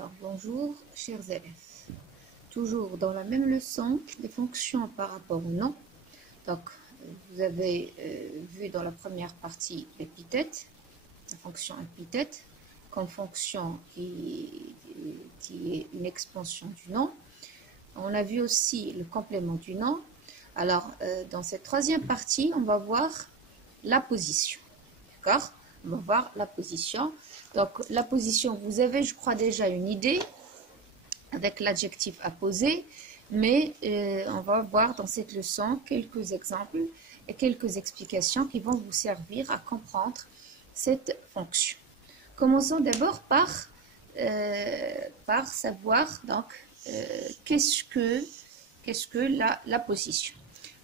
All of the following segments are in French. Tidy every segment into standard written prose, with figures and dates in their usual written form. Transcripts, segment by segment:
Alors, bonjour, chers élèves. Toujours dans la même leçon, les fonctions par rapport au nom. Donc, vous avez vu dans la première partie l'épithète, la fonction épithète, comme fonction qui est une expansion du nom. On a vu aussi le complément du nom. Alors, dans cette troisième partie, on va voir la position. D'accord? On va voir la position. Donc, la position, vous avez, je crois, déjà une idée avec l'adjectif apposé, mais on va voir dans cette leçon quelques exemples et quelques explications qui vont vous servir à comprendre cette fonction. Commençons d'abord par savoir donc qu'est-ce que la position.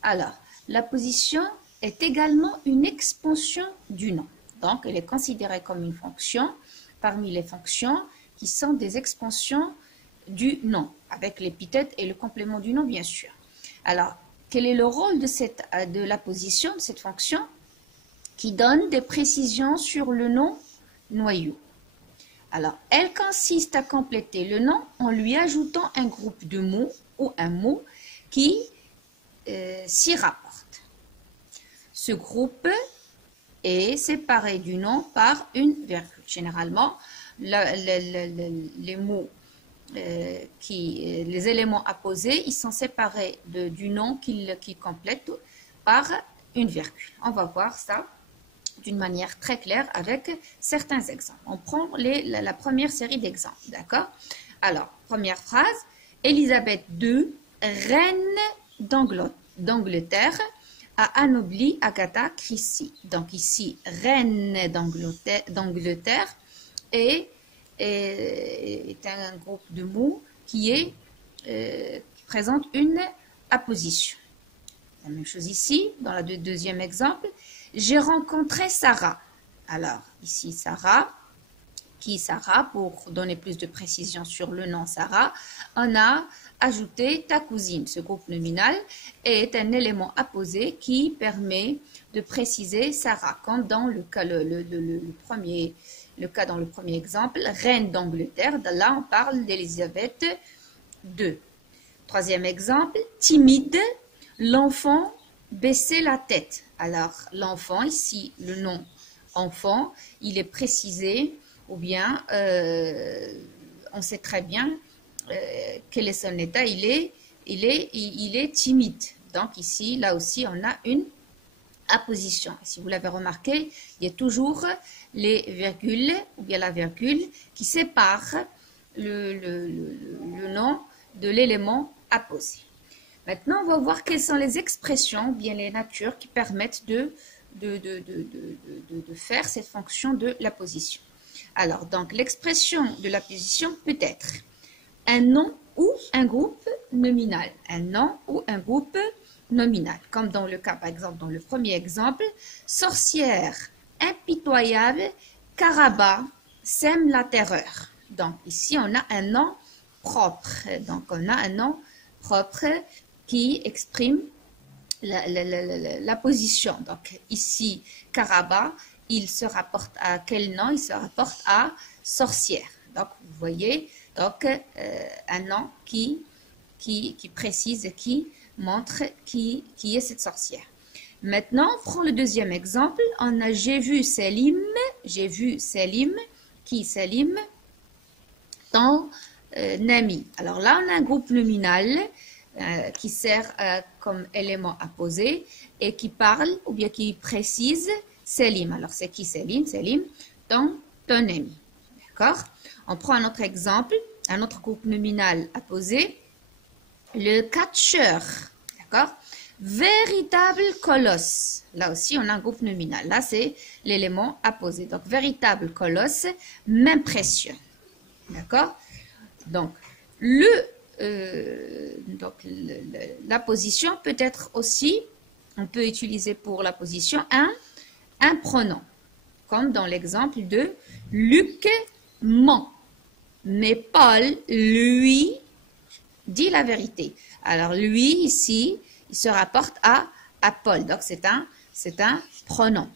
Alors, la position est également une expansion du nom. Donc, elle est considérée comme une fonction parmi les fonctions qui sont des expansions du nom, avec l'épithète et le complément du nom, bien sûr. Alors, quel est le rôle de la position, de cette fonction, qui donne des précisions sur le nom noyau? Alors, elle consiste à compléter le nom en lui ajoutant un groupe de mots ou un mot qui s'y rapporte. Ce groupe est séparé du nom par une virgule. Généralement, les mots, les éléments apposés, ils sont séparés du nom qu'ils complètent par une virgule. On va voir ça d'une manière très claire avec certains exemples. On prend la première série d'exemples, d'accord? Alors, première phrase, Élisabeth II, reine d'Angleterre, a anobli Agatha Christie. Donc ici, reine d'Angleterre est un groupe de mots qui présente une apposition. La même chose ici, dans le deuxième exemple, j'ai rencontré Sarah. Alors ici, Sarah, pour donner plus de précision sur le nom Sarah, on a ajouté ta cousine. Ce groupe nominal est un élément apposé qui permet de préciser Sarah, comme dans le cas, dans le premier exemple, reine d'Angleterre. Là, on parle d'Élisabeth II. Troisième exemple, timide, l'enfant baissait la tête. Alors, l'enfant, ici, le nom enfant, il est précisé, ou bien on sait très bien quel est son état, il est timide. Donc ici, là aussi, on a une apposition. Si vous l'avez remarqué, il y a toujours les virgules, ou bien la virgule, qui sépare le nom de l'élément apposé. Maintenant, on va voir quelles sont les expressions, ou bien les natures qui permettent de faire cette fonction de la position. Alors, donc, l'expression de la position peut être un nom ou un groupe nominal. Un nom ou un groupe nominal. Comme dans le cas, par exemple, dans le premier exemple, sorcière impitoyable, Caraba sème la terreur. Donc, ici, on a un nom propre. Donc, on a un nom propre qui exprime la position. Donc, ici, Caraba, il se rapporte à quel nom? Il se rapporte à sorcière. Donc, vous voyez, donc, un nom qui précise, qui montre qui est cette sorcière. Maintenant, on prend le deuxième exemple. On a j'ai vu Selim, qui Selim, ton ami. Alors là, on a un groupe nominal qui sert comme élément apposé et qui parle ou bien qui précise Selim. Alors, c'est qui Selim? Selim, ton ami. D'accord? On prend un autre exemple, un autre groupe nominal apposé. Le catcheur. D'accord? Véritable colosse. Là aussi, on a un groupe nominal. Là, c'est l'élément apposé. Donc, véritable colosse m'impressionne. D'accord? Donc, la position peut être aussi, on peut utiliser pour la position un pronom, comme dans l'exemple de Luc ment, mais Paul, lui, dit la vérité. Alors, lui, ici, il se rapporte à Paul. Donc, c'est un pronom.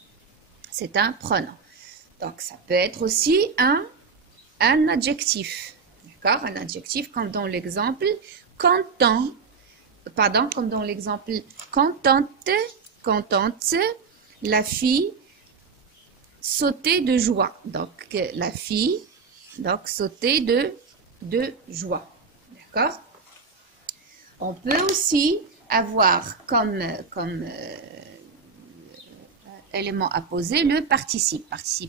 C'est un pronom. Donc, ça peut être aussi un adjectif. d'accord? Un adjectif comme dans l'exemple content, pardon, comme dans l'exemple contente, contente, la fille sautait de joie. Donc, la fille, donc, sautait de joie, d'accord? On peut aussi avoir comme élément à poser le participe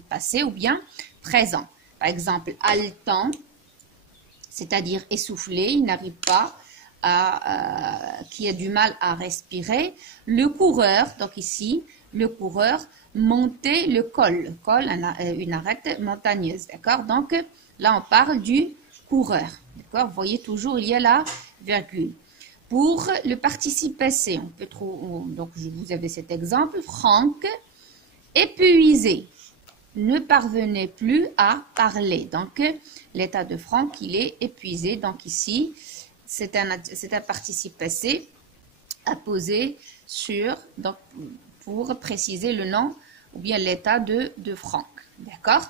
passé ou bien présent. Par exemple, haletant, c'est-à-dire essoufflé, il n'arrive pas qui a du mal à respirer. Le coureur, donc ici, le coureur montait le col, une arête montagneuse, d'accord? Donc là, on parle du coureur, d'accord? Vous voyez toujours, il y a la virgule. Pour le participe passé, on peut trouver, donc vous avez cet exemple, Franck, épuisé, ne parvenait plus à parler. Donc, l'état de Franck, il est épuisé. Donc ici, c'est un participe passé à poser sur, donc, pour préciser le nom ou bien l'état de Franck. D'accord?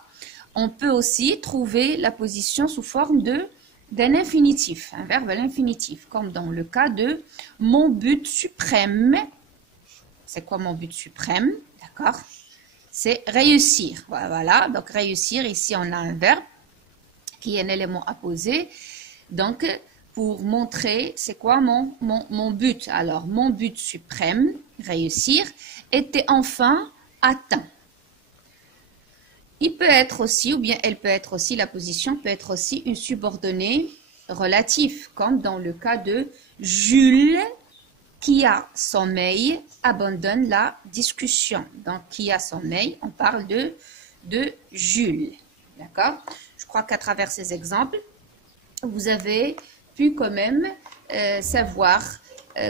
On peut aussi trouver la position sous forme d'un infinitif, un verbe à l'infinitif, comme dans le cas de mon but suprême. C'est quoi mon but suprême? D'accord? C'est réussir. Voilà, donc réussir, ici on a un verbe qui est un élément à poser. Donc, pour montrer c'est quoi mon but. Alors, mon but suprême, réussir, était enfin atteint. Il peut être aussi, ou bien elle peut être aussi, la position peut être aussi une subordonnée relative, comme dans le cas de Jules, qui a sommeil, abandonne la discussion. Donc, qui a sommeil, on parle de Jules. D'accord? Je crois qu'à travers ces exemples, vous avez pu quand même savoir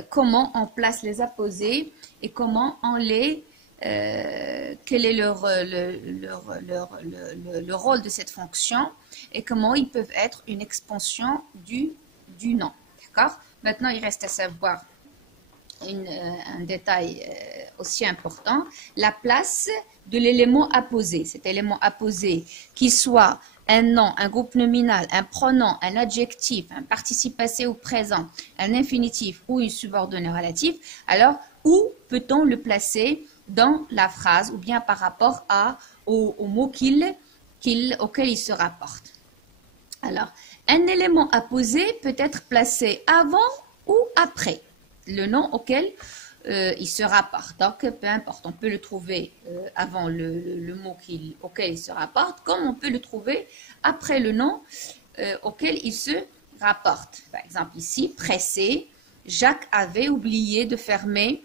comment on place les apposés et comment on les... quel est le rôle de cette fonction et comment ils peuvent être une expansion du nom. D'accord? Maintenant, il reste à savoir un détail aussi important, la place de l'élément apposé. Cet élément apposé, qui soit un nom, un groupe nominal, un pronom, un adjectif, un participe passé ou présent, un infinitif ou une subordonnée relative, alors où peut-on le placer dans la phrase ou bien par rapport au mot auquel il se rapporte? Alors, un élément apposé peut être placé avant ou après le nom auquel il se rapporte. Donc, peu importe, on peut le trouver avant le mot auquel il se rapporte, comme on peut le trouver après le nom auquel il se rapporte. Par exemple, ici, pressé, Jacques avait oublié de fermer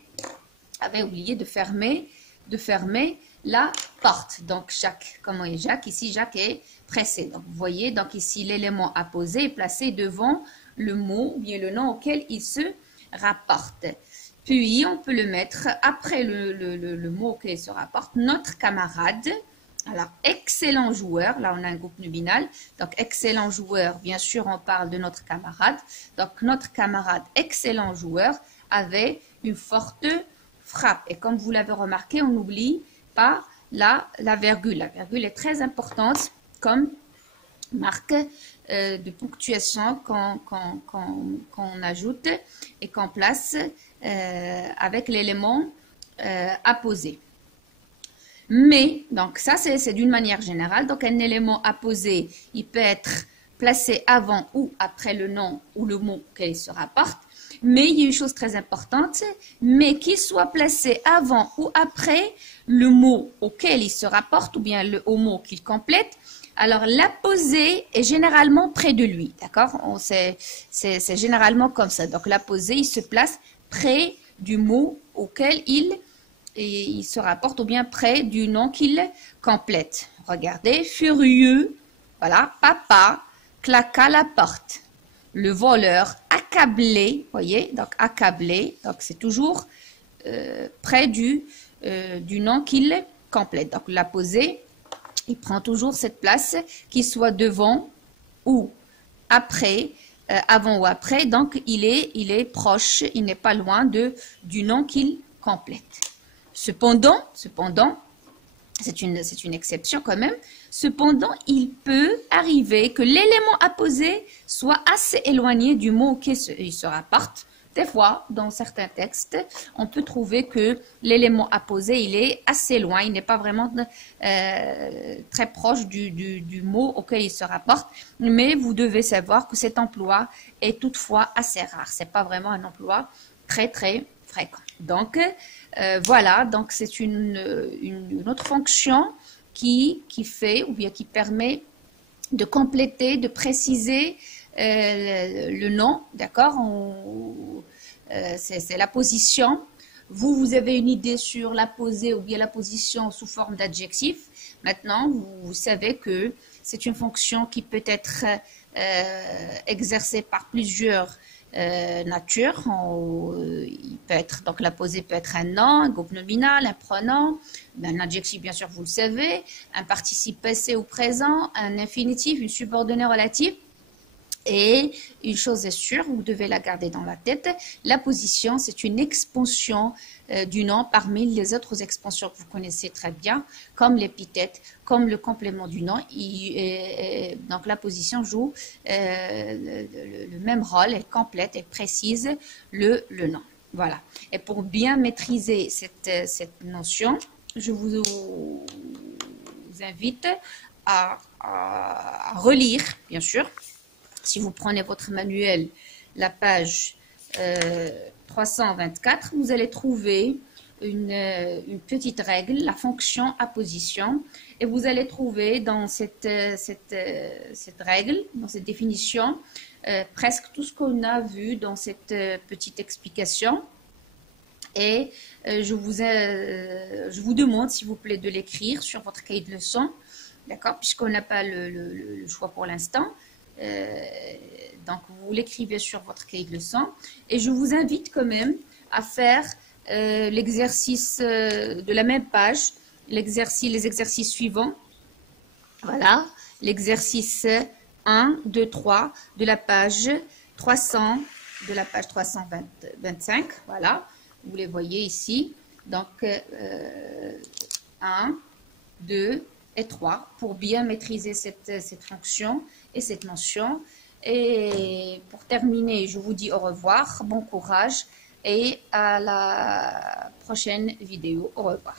la porte. Donc, Jacques, comment est Jacques? Ici, Jacques est pressé. Donc, vous voyez, donc ici, l'élément apposé est placé devant le mot ou bien le nom auquel il se rapporte. Puis, on peut le mettre après le mot auquel il se rapporte. Notre camarade, alors, excellent joueur, là, on a un groupe nominal. Donc, excellent joueur, bien sûr, on parle de notre camarade. Donc, notre camarade, excellent joueur, avait une forte frappe. Et comme vous l'avez remarqué, on n'oublie pas la virgule. La virgule est très importante comme marque de ponctuation qu'on ajoute et qu'on place avec l'élément apposé. Mais, donc ça c'est d'une manière générale, donc un élément apposé, il peut être placé avant ou après le nom ou le mot auquel il se rapporte. Mais il y a une chose très importante, mais qu'il soit placé avant ou après le mot auquel il se rapporte ou bien au mot qu'il complète, alors l'apposé est généralement près de lui, d'accord? C'est généralement comme ça. Donc l'apposé, il se place près du mot auquel il se rapporte ou bien près du nom qu'il complète. Regardez, furieux, voilà, papa claqua la porte. Le voleur accablé, voyez, donc accablé, donc c'est toujours près du nom qu'il complète. Donc l'apposé, il prend toujours cette place, qu'il soit devant ou après, avant ou après, donc il est proche, il n'est pas loin du nom qu'il complète. Cependant, C'est une exception quand même. Cependant, il peut arriver que l'élément apposé soit assez éloigné du mot qui se rapporte. Des fois, dans certains textes, on peut trouver que l'élément apposé, il est assez loin, il n'est pas vraiment très proche du mot auquel il se rapporte. Mais vous devez savoir que cet emploi est toutefois assez rare. C'est pas vraiment un emploi très fréquent. Donc, voilà, donc c'est une autre fonction qui fait ou bien qui permet de compléter, de préciser le nom, d'accord? C'est la position. Vous avez une idée sur la posée ou bien la position sous forme d'adjectif. Maintenant, vous savez que c'est une fonction qui peut être exercée par plusieurs natures. Il peut être, donc la posée peut être un nom, un groupe nominal, un pronom, un adjectif bien sûr vous le savez, un participe passé ou présent, un infinitif, une subordonnée relative. Et une chose est sûre, vous devez la garder dans la tête, la position, c'est une expansion du nom parmi les autres expansions que vous connaissez très bien, comme l'épithète, comme le complément du nom. Donc la position joue le même rôle, elle complète, elle précise le nom. Voilà. Et pour bien maîtriser cette notion, je vous invite à relire, bien sûr. Si vous prenez votre manuel, la page 324, vous allez trouver une petite règle, la fonction apposition. Et vous allez trouver dans cette règle, dans cette définition, presque tout ce qu'on a vu dans cette petite explication. Et je vous demande, s'il vous plaît, de l'écrire sur votre cahier de leçons, d'accord, puisqu'on n'a pas le choix pour l'instant. Donc vous l'écrivez sur votre cahier de leçons et je vous invite quand même à faire l'exercice de la même page, les exercices suivants. Voilà, l'exercice 1, 2, 3 de la page 325. Voilà, vous les voyez ici. Donc 1, 2 et 3 pour bien maîtriser cette fonction et cette notion. Et pour terminer, je vous dis au revoir, bon courage et à la prochaine vidéo. Au revoir.